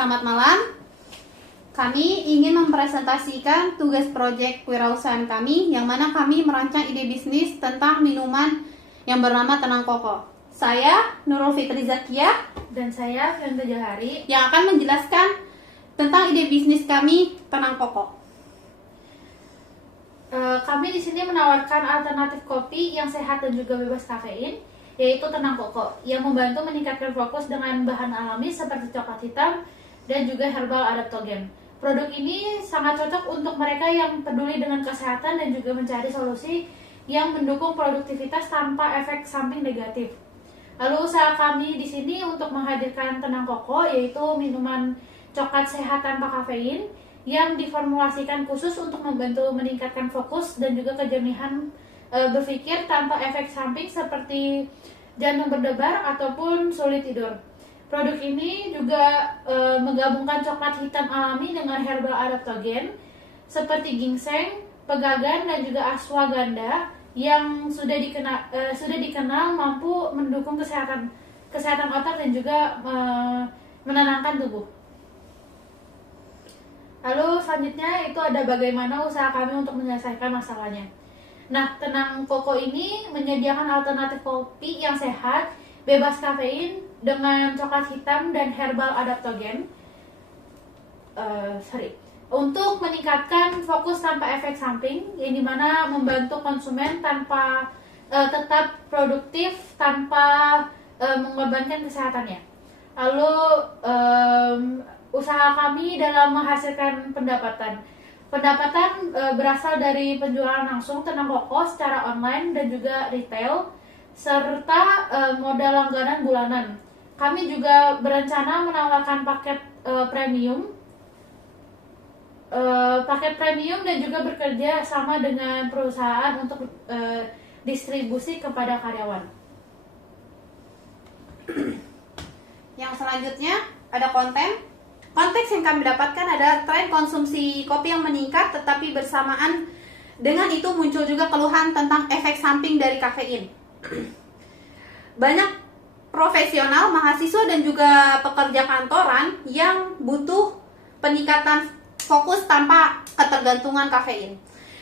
Selamat malam. Kami ingin mempresentasikan tugas proyek kewirausahaan kami, yang mana kami merancang ide bisnis tentang minuman yang bernama Tenang Koko. Saya Nurul Fitri Zakia Dan saya Fianto Jahari yang akan menjelaskan tentang ide bisnis kami Tenang Koko. Kami di sini menawarkan alternatif kopi yang sehat dan juga bebas kafein, yaitu Tenang Koko, yang membantu meningkatkan fokus dengan bahan alami seperti coklat hitam dan juga herbal adaptogen. Produk ini sangat cocok untuk mereka yang peduli dengan kesehatan dan juga mencari solusi yang mendukung produktivitas tanpa efek samping negatif. Lalu usaha kami di sini untuk menghadirkan Tenang Koko, yaitu minuman coklat sehat tanpa kafein yang diformulasikan khusus untuk membantu meningkatkan fokus dan juga kejernihan berpikir tanpa efek samping seperti jantung berdebar ataupun sulit tidur. Produk ini juga menggabungkan coklat hitam alami dengan herbal adaptogen seperti ginseng, pegagan, dan juga ashwagandha yang sudah dikenal mampu mendukung kesehatan otak dan juga menenangkan tubuh. Lalu selanjutnya itu ada bagaimana usaha kami untuk menyelesaikan masalahnya. Nah, Tenang Koko ini menyediakan alternatif kopi yang sehat, bebas kafein dengan coklat hitam dan herbal adaptogen. Untuk meningkatkan fokus tanpa efek samping, yang dimana membantu konsumen tanpa tetap produktif tanpa mengorbankan kesehatannya. Lalu usaha kami dalam menghasilkan pendapatan berasal dari penjualan langsung Tenang Koko secara online dan juga retail, serta modal langganan bulanan. Kami juga berencana menawarkan paket premium dan juga bekerja sama dengan perusahaan untuk distribusi kepada karyawan. Yang selanjutnya ada konten. Konteks yang kami dapatkan adalah tren konsumsi kopi yang meningkat, tetapi bersamaan dengan itu muncul juga keluhan tentang efek samping dari kafein. Banyak profesional, mahasiswa, dan juga pekerja kantoran yang butuh peningkatan fokus tanpa ketergantungan kafein.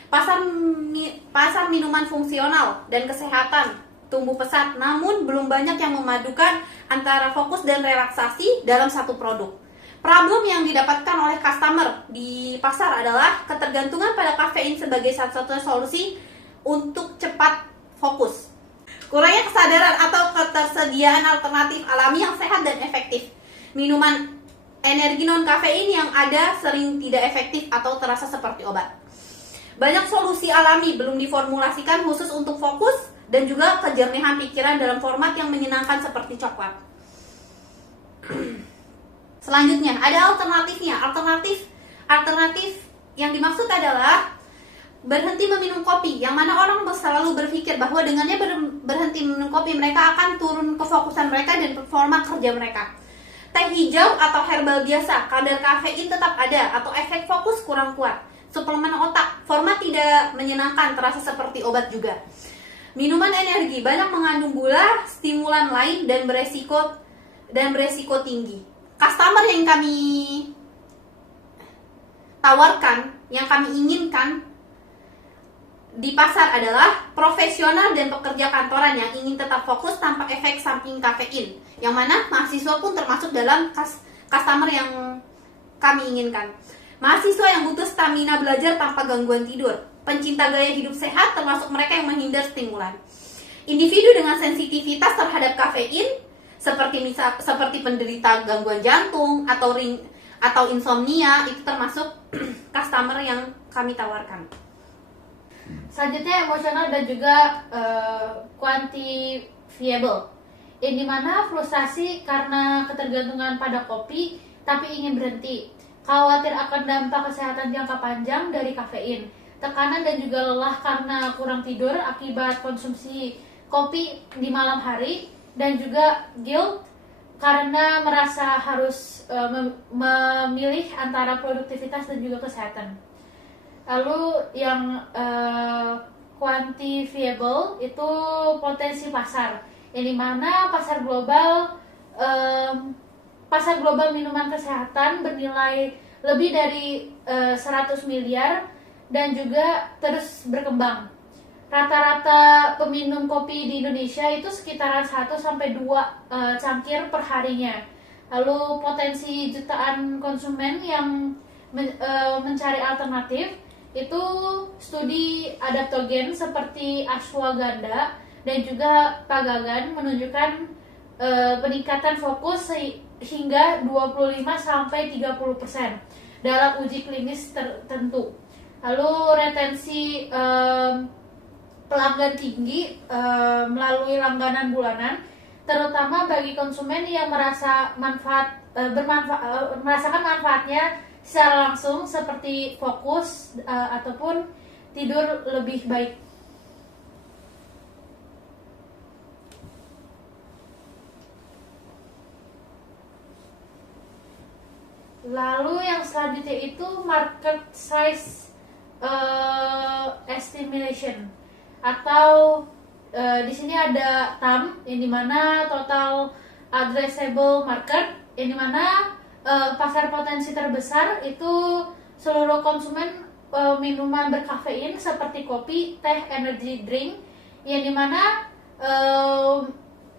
Pasar minuman fungsional dan kesehatan tumbuh pesat, namun belum banyak yang memadukan antara fokus dan relaksasi dalam satu produk. Problem yang didapatkan oleh customer di pasar adalah ketergantungan pada kafein sebagai satu-satunya solusi untuk cepat fokus. Kurangnya kesadaran atau ketersediaan alternatif alami yang sehat dan efektif. Minuman energi non-kafein yang ada sering tidak efektif atau terasa seperti obat. Banyak solusi alami belum diformulasikan khusus untuk fokus dan juga kejernihan pikiran dalam format yang menyenangkan seperti coklat. Selanjutnya ada alternatifnya. Alternatif yang dimaksud adalah berhenti meminum kopi, yang mana orang selalu berpikir bahwa dengannya berhenti meminum kopi mereka akan turun kefokusan mereka dan performa kerja mereka. Teh hijau atau herbal biasa, kadar kafein tetap ada atau efek fokus kurang kuat. Suplemen otak, format tidak menyenangkan, terasa seperti obat juga. Minuman energi banyak mengandung gula, stimulan lain dan beresiko tinggi. Customer yang kami tawarkan, yang kami inginkan di pasar adalah profesional dan pekerja kantoran yang ingin tetap fokus tanpa efek samping kafein, yang mana mahasiswa pun termasuk dalam customer yang kami inginkan. Mahasiswa yang butuh stamina belajar tanpa gangguan tidur, pencinta gaya hidup sehat termasuk mereka yang menghindar stimulan. Individu dengan sensitivitas terhadap kafein seperti penderita gangguan jantung atau insomnia, itu termasuk customer yang kami tawarkan. Selanjutnya emosional dan juga quantifiable, yang dimana frustasi karena ketergantungan pada kopi tapi ingin berhenti, khawatir akan dampak kesehatan jangka panjang dari kafein, tekanan dan juga lelah karena kurang tidur akibat konsumsi kopi di malam hari, dan juga guilt karena merasa harus memilih antara produktivitas dan juga kesehatan. Lalu yang quantifiable itu potensi pasar, yang dimana pasar global pasar global minuman kesehatan bernilai lebih dari 100 miliar dan juga terus berkembang. Rata-rata peminum kopi di Indonesia itu sekitaran 1-2 cangkir per harinya. Lalu potensi jutaan konsumen yang mencari alternatif itu studi adaptogen seperti ashwagandha dan juga pagagan menunjukkan peningkatan fokus hingga 25-30% dalam uji klinis tertentu. Lalu retensi pelanggan tinggi melalui langganan bulanan, terutama bagi konsumen yang merasakan manfaatnya secara langsung seperti fokus ataupun tidur lebih baik. Lalu yang selanjutnya itu market size estimation atau di sini ada TAM, yang dimana total addressable market, yang dimana pasar potensi terbesar itu seluruh konsumen minuman berkafein seperti kopi, teh, energy drink, yang dimana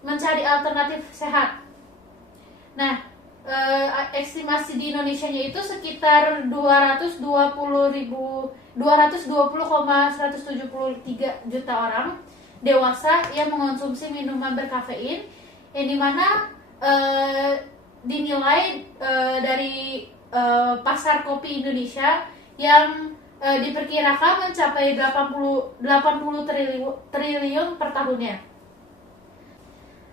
mencari alternatif sehat. Nah, estimasi di Indonesia-nya itu sekitar 220,173 juta orang dewasa yang mengonsumsi minuman berkafein, yang dimana dinilai dari pasar kopi Indonesia yang diperkirakan mencapai 80 triliun per tahunnya.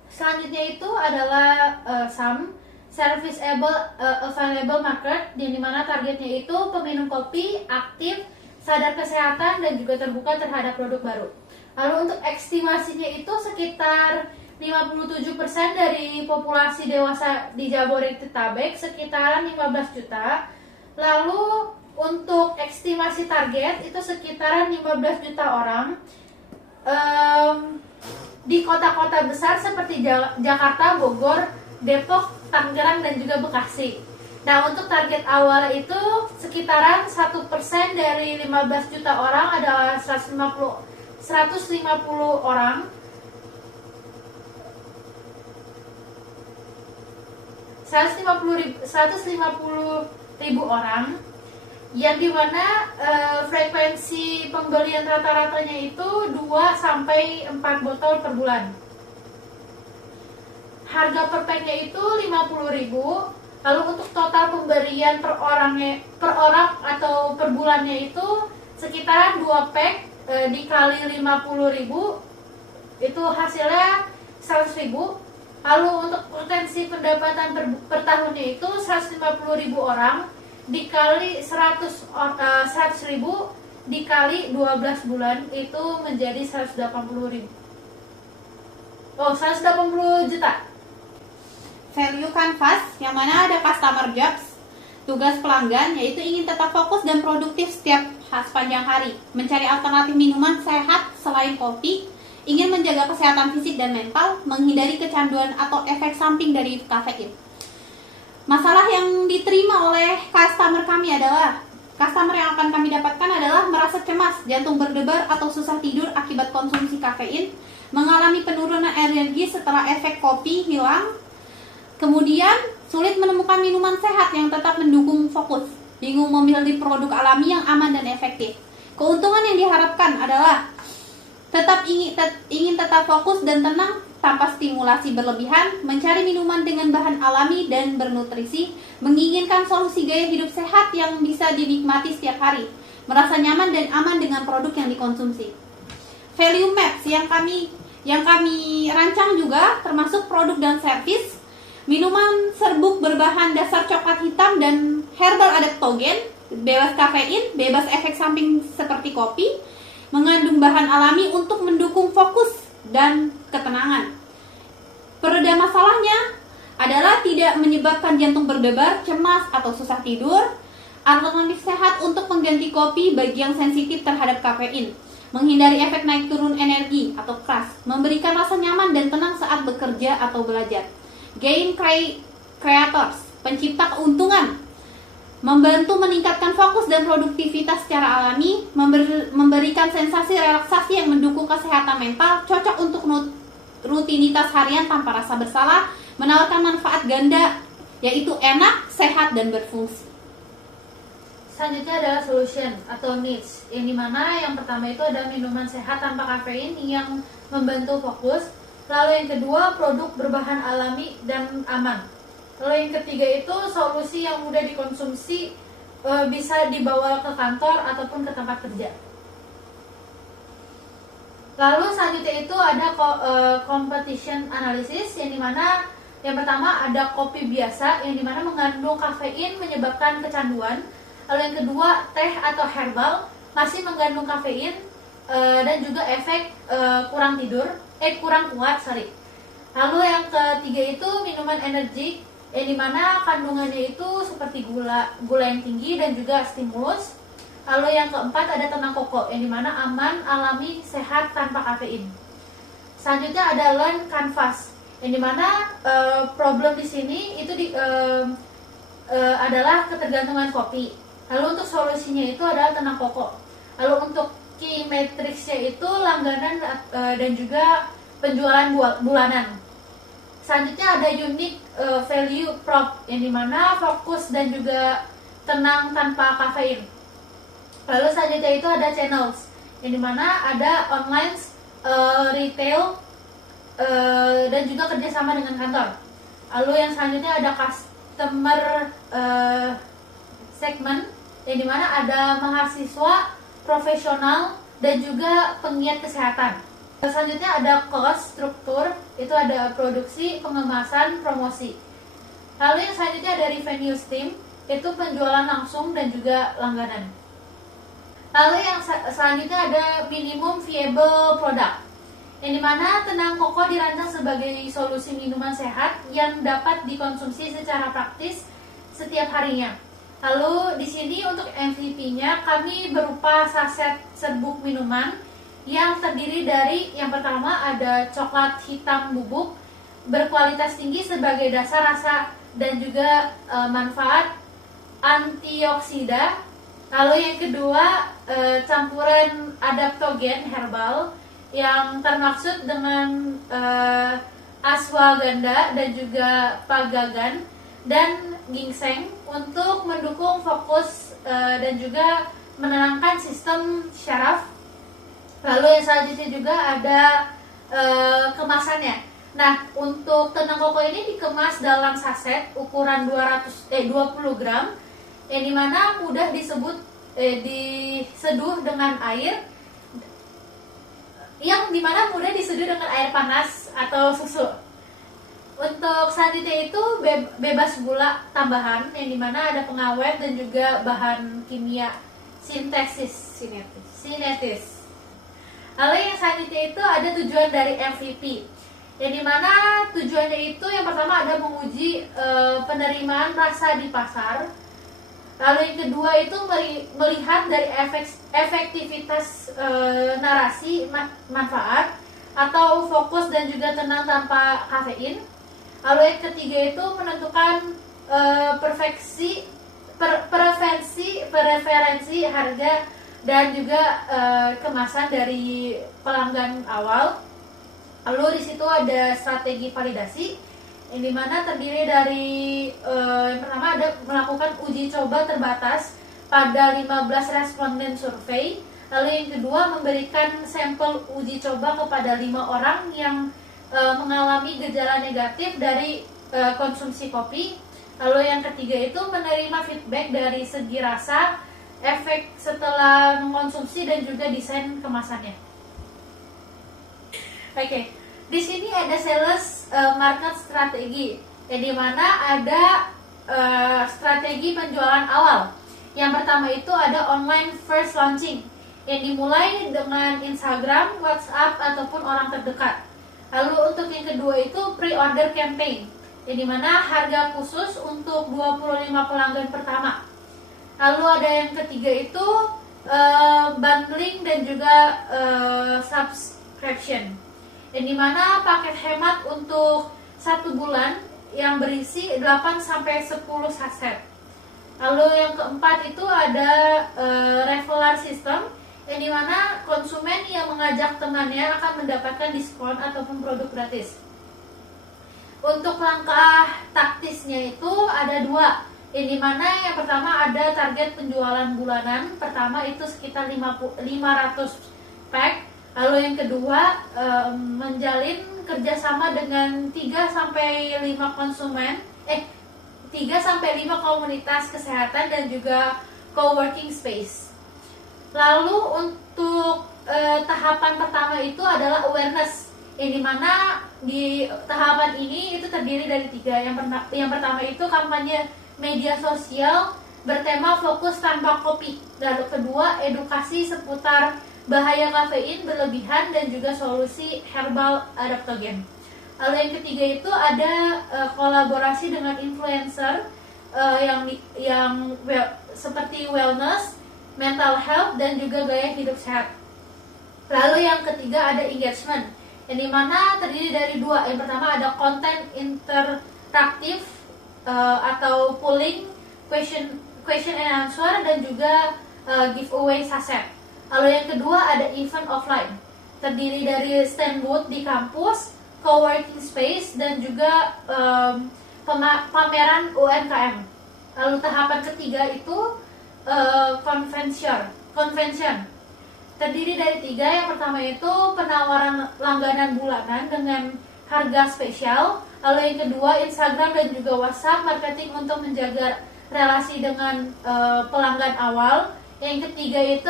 Selanjutnya itu adalah SAM, Serviceable Available Market, yang dimana targetnya itu peminum kopi aktif, sadar kesehatan, dan juga terbuka terhadap produk baru. Lalu untuk estimasinya itu sekitar 57% dari populasi dewasa di Jabodetabek, sekitaran 15 juta. Lalu untuk estimasi target itu sekitaran 15 juta orang di kota-kota besar seperti Jakarta, Bogor, Depok, Tangerang, dan juga Bekasi. Nah, untuk target awal itu sekitaran 1% dari 15 juta orang adalah 150 orang. 150.000 orang, yang dimana frekuensi pembelian rata-ratanya itu 2-4 botol per bulan. Harga per packnya itu 50.000. Lalu untuk total pemberian per orang atau per bulannya itu sekitaran 2 pack dikali 50.000, itu hasilnya 100.000. Lalu untuk potensi pendapatan per tahunnya itu 150.000 orang dikali 100.000 dikali 12 bulan itu menjadi 180 juta. Value canvas, yang mana ada customer jobs, tugas pelanggan, yaitu ingin tetap fokus dan produktif sepanjang hari, mencari alternatif minuman sehat selain kopi, ingin menjaga kesehatan fisik dan mental, menghindari kecanduan atau efek samping dari kafein. Masalah yang diterima oleh customer yang akan kami dapatkan adalah merasa cemas, jantung berdebar atau susah tidur akibat konsumsi kafein, mengalami penurunan energi setelah efek kopi hilang, kemudian sulit menemukan minuman sehat yang tetap mendukung fokus, bingung memilih produk alami yang aman dan efektif. Keuntungan yang diharapkan adalah ingin tetap fokus dan tenang tanpa stimulasi berlebihan, mencari minuman dengan bahan alami dan bernutrisi, menginginkan solusi gaya hidup sehat yang bisa dinikmati setiap hari, merasa nyaman dan aman dengan produk yang dikonsumsi. Value maps yang kami rancang juga termasuk produk dan servis, minuman serbuk berbahan dasar coklat hitam dan herbal adaptogen, bebas kafein, bebas efek samping seperti kopi, mengandung bahan alami untuk mendukung fokus dan ketenangan. Pereda masalahnya adalah tidak menyebabkan jantung berdebar, cemas, atau susah tidur. Alternatif sehat untuk pengganti kopi bagi yang sensitif terhadap kafein, menghindari efek naik turun energi atau crash, memberikan rasa nyaman dan tenang saat bekerja atau belajar. Gain creators, pencipta keuntungan, membantu meningkatkan fokus dan produktivitas secara alami, memberikan sensasi relaksasi yang mendukung kesehatan mental, cocok untuk rutinitas harian tanpa rasa bersalah, menawarkan manfaat ganda, yaitu enak, sehat, dan berfungsi. Selanjutnya adalah solution atau needs, yang dimana yang pertama itu ada minuman sehat tanpa kafein yang membantu fokus. Lalu yang kedua, produk berbahan alami dan aman. Lalu yang ketiga itu solusi yang mudah dikonsumsi, bisa dibawa ke kantor ataupun ke tempat kerja. Lalu selanjutnya itu ada competition analysis, yang dimana yang pertama ada kopi biasa yang dimana mengandung kafein menyebabkan kecanduan. Lalu yang kedua, teh atau herbal masih mengandung kafein dan juga efek kurang kuat. Lalu yang ketiga itu minuman energi, yang dimana kandungannya itu seperti gula yang tinggi dan juga stimulus. Lalu yang keempat ada tenang koko, yang dimana aman, alami, sehat, tanpa kafein. Selanjutnya ada learn canvas, yang dimana problem di sini itu adalah ketergantungan kopi. Lalu untuk solusinya itu adalah tenang koko. Lalu untuk key matrixnya itu langganan dan juga penjualan bulanan. Selanjutnya ada unique value prop, yang dimana fokus dan juga tenang tanpa kafein. Lalu selanjutnya itu ada channels, yang dimana ada online, retail, dan juga kerjasama dengan kantor. Lalu yang selanjutnya ada customer segment, yang dimana ada mahasiswa, profesional, dan juga penggiat kesehatan. Selanjutnya ada cost struktur, itu ada produksi, pengemasan, promosi. Lalu yang selanjutnya ada revenue stream, itu penjualan langsung dan juga langganan. Lalu yang selanjutnya ada minimum viable product, yang dimana tenang koko dirancang sebagai solusi minuman sehat yang dapat dikonsumsi secara praktis setiap harinya. Lalu di sini untuk MVP-nya kami berupa saset serbuk minuman yang terdiri dari yang pertama ada coklat hitam bubuk berkualitas tinggi sebagai dasar rasa dan juga manfaat antioksida. Lalu yang kedua campuran adaptogen herbal yang termaksud dengan ashwagandha dan juga pagagan dan ginseng untuk mendukung fokus dan juga menenangkan sistem syaraf. Lalu yang selanjutnya juga ada kemasannya. Nah, untuk tenang koko ini dikemas dalam saset ukuran 20 gram, yang dimana mudah diseduh dengan air, dengan air panas atau susu. Untuk selanjutnya itu bebas gula tambahan, yang dimana ada pengawet dan juga bahan kimia sinetis. Lalu yang selanjutnya itu ada tujuan dari MVP, yang dimana tujuannya itu yang pertama ada menguji penerimaan rasa di pasar. Lalu yang kedua itu melihat dari efektivitas narasi manfaat atau fokus dan juga tenang tanpa kafein. Lalu yang ketiga itu menentukan preferensi harga dan juga kemasan dari pelanggan awal. Lalu di situ ada strategi validasi, yang dimana terdiri dari yang pertama ada melakukan uji coba terbatas pada 15 responden survei. Lalu yang kedua memberikan sampel uji coba kepada 5 orang yang mengalami gejala negatif dari konsumsi kopi. Lalu yang ketiga itu menerima feedback dari segi rasa, efek setelah mengkonsumsi dan juga desain kemasannya. Oke, di sini ada sales market strategi, yang dimana ada strategi penjualan awal. Yang pertama itu ada online first launching, yang dimulai dengan Instagram, WhatsApp ataupun orang terdekat. Lalu untuk yang kedua itu pre-order campaign, yang dimana harga khusus untuk 25 pelanggan pertama. Lalu ada yang ketiga itu bundling dan juga subscription, yang dimana paket hemat untuk 1 bulan yang berisi 8 sampai 10 saset. Lalu yang keempat itu ada referral system, yang dimana konsumen yang mengajak temannya akan mendapatkan diskon ataupun produk gratis. Untuk langkah taktisnya itu ada dua, yang dimana yang pertama ada target penjualan bulanan. Pertama itu sekitar 500 pack. Lalu yang kedua menjalin kerjasama dengan 3 sampai 5 konsumen, 3 sampai 5 komunitas kesehatan dan juga co-working space. Lalu untuk tahapan pertama itu adalah awareness, yang dimana di tahapan ini itu terdiri dari 3. Yang pertama itu kampanye media sosial bertema fokus tanpa kopi. Lalu kedua, edukasi seputar bahaya kafein berlebihan dan juga solusi herbal adaptogen. Lalu yang ketiga itu ada kolaborasi dengan influencer seperti wellness, mental health dan juga gaya hidup sehat. Lalu yang ketiga ada engagement, yang dimana terdiri dari 2. Yang pertama ada konten interaktif atau polling, question and answer dan juga giveaway saset. Lalu yang kedua ada event offline, terdiri dari stand booth di kampus, co-working space dan juga pameran UMKM. Lalu tahapan ketiga itu convention, terdiri dari 3. Yang pertama itu penawaran langganan bulanan dengan harga spesial. Lalu yang kedua Instagram dan juga WhatsApp marketing untuk menjaga relasi dengan pelanggan awal. Yang ketiga itu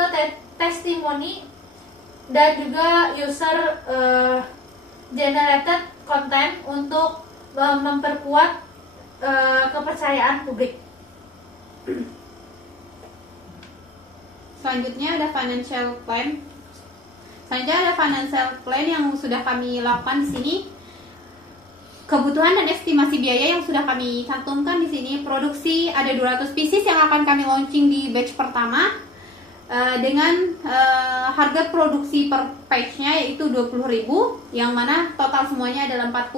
testimoni dan juga user generated content untuk memperkuat kepercayaan publik. Selanjutnya ada financial plan. Yang sudah kami lakukan di sini. Kebutuhan dan estimasi biaya yang sudah kami cantumkan di sini. Produksi ada 200 pieces yang akan kami launching di batch pertama dengan harga produksi per batch-nya yaitu 20.000, yang mana total semuanya adalah 4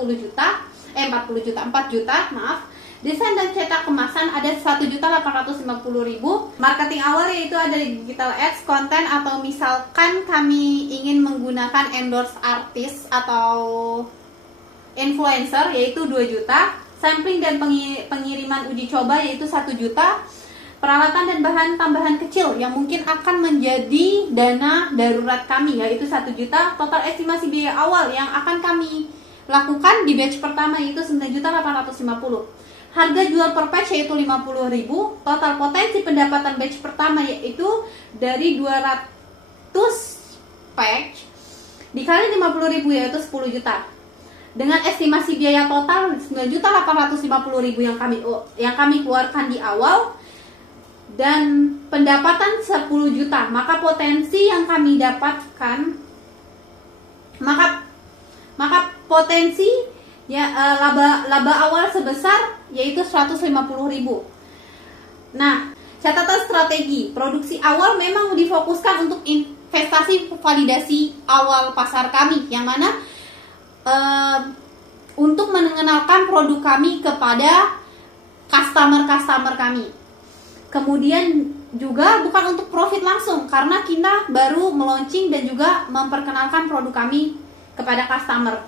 juta, maaf. Desain dan cetak kemasan ada 1.850.000. Marketing awal yaitu ada digital ads, konten, atau misalkan kami ingin menggunakan endorse artis atau influencer yaitu 2 juta. Sampling dan pengiriman uji coba yaitu 1 juta. Peralatan dan bahan tambahan kecil yang mungkin akan menjadi dana darurat kami yaitu 1 juta. Total estimasi biaya awal yang akan kami lakukan di batch pertama yaitu 9.850. Harga jual per batch yaitu 50.000. Total potensi pendapatan batch pertama yaitu dari 200 batch dikali 50.000 yaitu 10 juta. Dengan estimasi biaya total 9.850.000 yang kami keluarkan di awal dan pendapatan 10 juta, maka potensi yang kami dapatkan maka potensi laba awal sebesar yaitu 150.000. Nah, catatan strategi produksi awal memang difokuskan untuk investasi validasi awal pasar kami, yang mana untuk mengenalkan produk kami kepada customer kami. Kemudian juga bukan untuk profit langsung, karena kita baru meluncing dan juga memperkenalkan produk kami kepada customer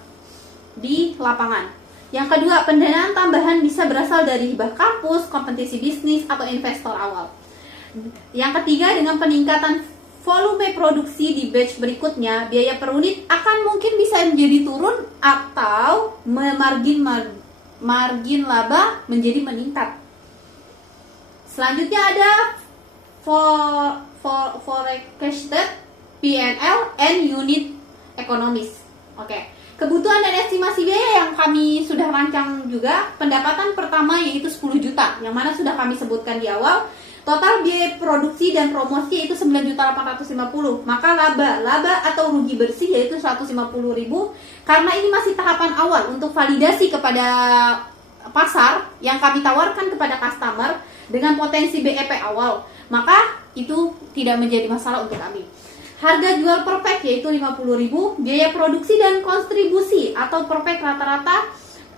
di lapangan. Yang kedua, pendanaan tambahan bisa berasal dari hibah kampus, kompetisi bisnis, atau investor awal. Yang ketiga, dengan peningkatan volume produksi di batch berikutnya, biaya per unit akan mungkin bisa menjadi turun atau margin laba menjadi meningkat. Selanjutnya ada forecasted P&L and unit economics. Oke. Kebutuhan dan estimasi biaya yang kami sudah rancang juga. Pendapatan pertama yaitu 10 juta, yang mana sudah kami sebutkan di awal. Total biaya produksi dan promosi yaitu 9.850. Maka laba atau rugi bersih yaitu 150.000. Karena ini masih tahapan awal untuk validasi kepada pasar yang kami tawarkan kepada customer dengan potensi BEP awal, maka itu tidak menjadi masalah untuk kami. Harga jual per pack yaitu 50.000. Biaya produksi dan kontribusi atau per pack rata-rata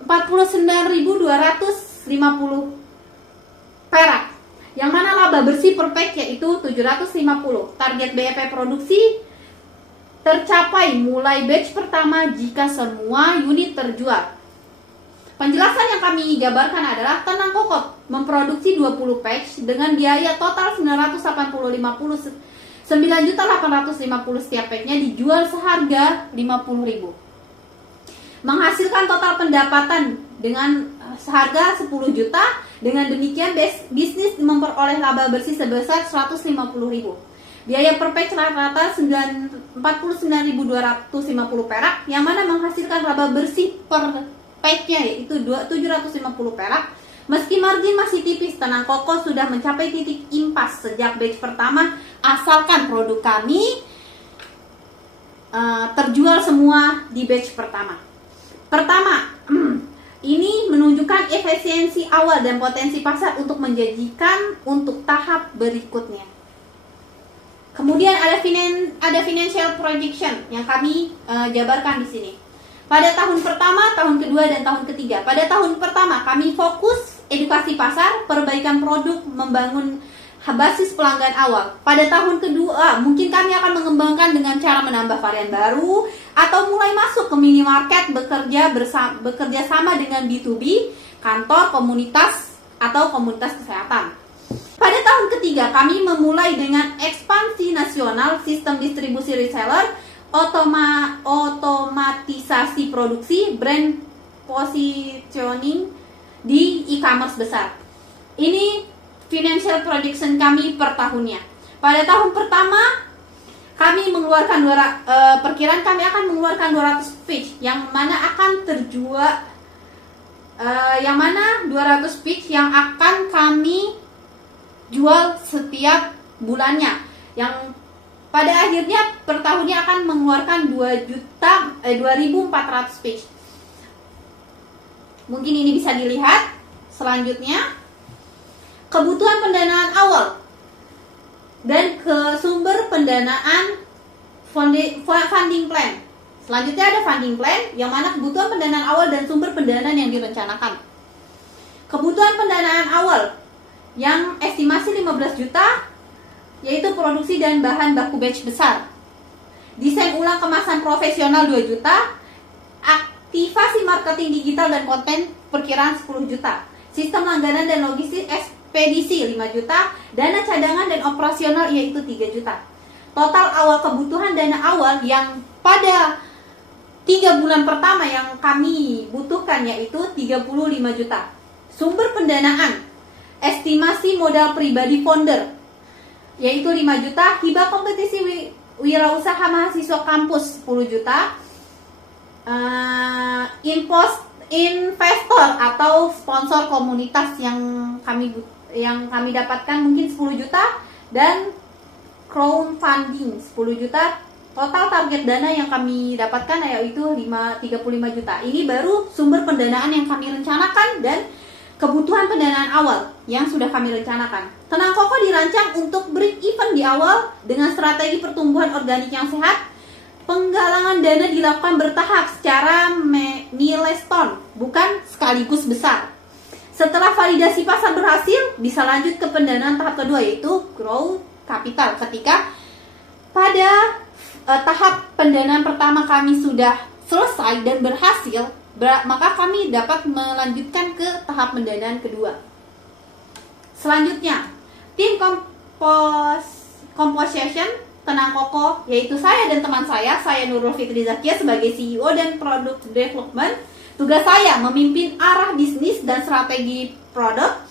49.250 perak. Yang mana laba bersih per pack yaitu 750. Target BEP produksi tercapai mulai batch pertama jika semua unit terjual. Penjelasan yang kami jabarkan adalah Tenang Kokot memproduksi 20 patch dengan biaya total 9.850 setiap packnya dijual seharga 50.000. Menghasilkan total pendapatan dengan seharga 10 juta. Dengan demikian bisnis memperoleh laba bersih sebesar 150.000. Biaya per patch rata-rata 49.250 perak, yang mana menghasilkan laba bersih per packnya yaitu 750 perak. Meski margin masih tipis, Tenang Koko sudah mencapai titik impas sejak batch pertama, asalkan produk kami terjual semua di batch pertama. Ini menunjukkan efisiensi awal dan potensi pasar untuk menjanjikan untuk tahap berikutnya. Kemudian ada financial projection yang kami jabarkan di sini. Pada tahun pertama, tahun kedua, dan tahun ketiga. Pada tahun pertama kami fokus edukasi pasar, perbaikan produk, membangun basis pelanggan awal. Pada tahun kedua, mungkin kami akan mengembangkan dengan cara menambah varian baru atau mulai masuk ke minimarket, bekerja sama dengan B2B, kantor, komunitas, atau komunitas kesehatan. Pada tahun ketiga, kami memulai dengan ekspansi nasional, sistem distribusi reseller, otomatisasi produksi, brand positioning di e-commerce besar. Ini financial projection kami per tahunnya. Pada tahun pertama kami mengeluarkan perkiraan kami akan mengeluarkan 200 pitch yang mana akan terjual 200 pitch yang akan kami jual setiap bulannya, yang pada akhirnya per tahunnya akan mengeluarkan 2.400 pitch. Mungkin ini bisa dilihat. Selanjutnya, kebutuhan pendanaan awal dan ke sumber pendanaan funding plan. Selanjutnya ada funding plan, yang mana kebutuhan pendanaan awal dan sumber pendanaan yang direncanakan. Kebutuhan pendanaan awal yang estimasi 15 juta yaitu produksi dan bahan baku batch besar. Desain ulang kemasan profesional 2 juta, aktivasi marketing digital dan konten perkiraan 10 juta. Sistem langganan dan logistik ekspedisi 5 juta, dana cadangan dan operasional yaitu 3 juta. Total awal kebutuhan dana awal yang pada 3 bulan pertama yang kami butuhkan yaitu 35 juta. Sumber pendanaan, estimasi modal pribadi founder yaitu 5 juta, hibah kompetisi wirausaha mahasiswa kampus 10 juta, investor atau sponsor komunitas yang kami dapatkan mungkin 10 juta, dan crowdfunding 10 juta. Total target dana yang kami dapatkan yaitu 35 juta. Ini baru sumber pendanaan yang kami rencanakan dan kebutuhan pendanaan awal yang sudah kami rencanakan. Tenang Koko dirancang untuk break even di awal dengan strategi pertumbuhan organik yang sehat. Penggalangan dana dilakukan bertahap secara milestone, bukan sekaligus besar. Setelah validasi pasar berhasil, bisa lanjut ke pendanaan tahap kedua yaitu growth capital. Ketika pada tahap pendanaan pertama kami sudah selesai dan berhasil, maka kami dapat melanjutkan ke tahap pendanaan kedua. Selanjutnya, tim composition Tenang Koko, yaitu saya dan teman saya Nurul Fitri Zakia sebagai CEO dan Product Development. Tugas saya memimpin arah bisnis dan strategi produk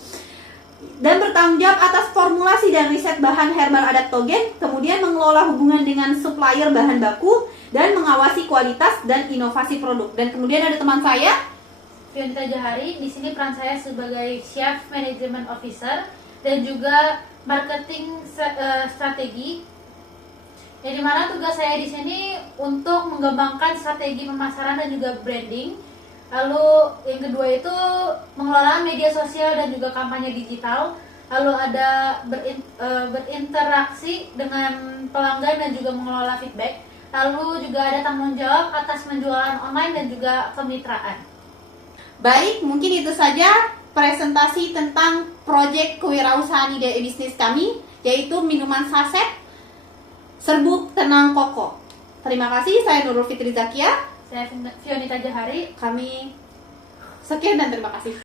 dan bertanggung jawab atas formulasi dan riset bahan herbal adaptogen, kemudian mengelola hubungan dengan supplier bahan baku dan mengawasi kualitas dan inovasi produk. Dan kemudian ada teman saya Fionita Johari. Di sini peran saya sebagai Chief Management Officer dan juga marketing strategi. Yang dimana tugas saya di sini untuk mengembangkan strategi pemasaran dan juga branding. Lalu yang kedua itu mengelola media sosial dan juga kampanye digital. Lalu ada berinteraksi dengan pelanggan dan juga mengelola feedback. Lalu juga ada tanggung jawab atas penjualan online dan juga kemitraan. Baik, mungkin itu saja presentasi tentang proyek kewirausahaan ide bisnis kami, yaitu minuman saset serbuk tenang koko. Terima kasih, saya Nurul Fitri Zakia. Saya Fionita Jahari. Kami sekian dan terima kasih.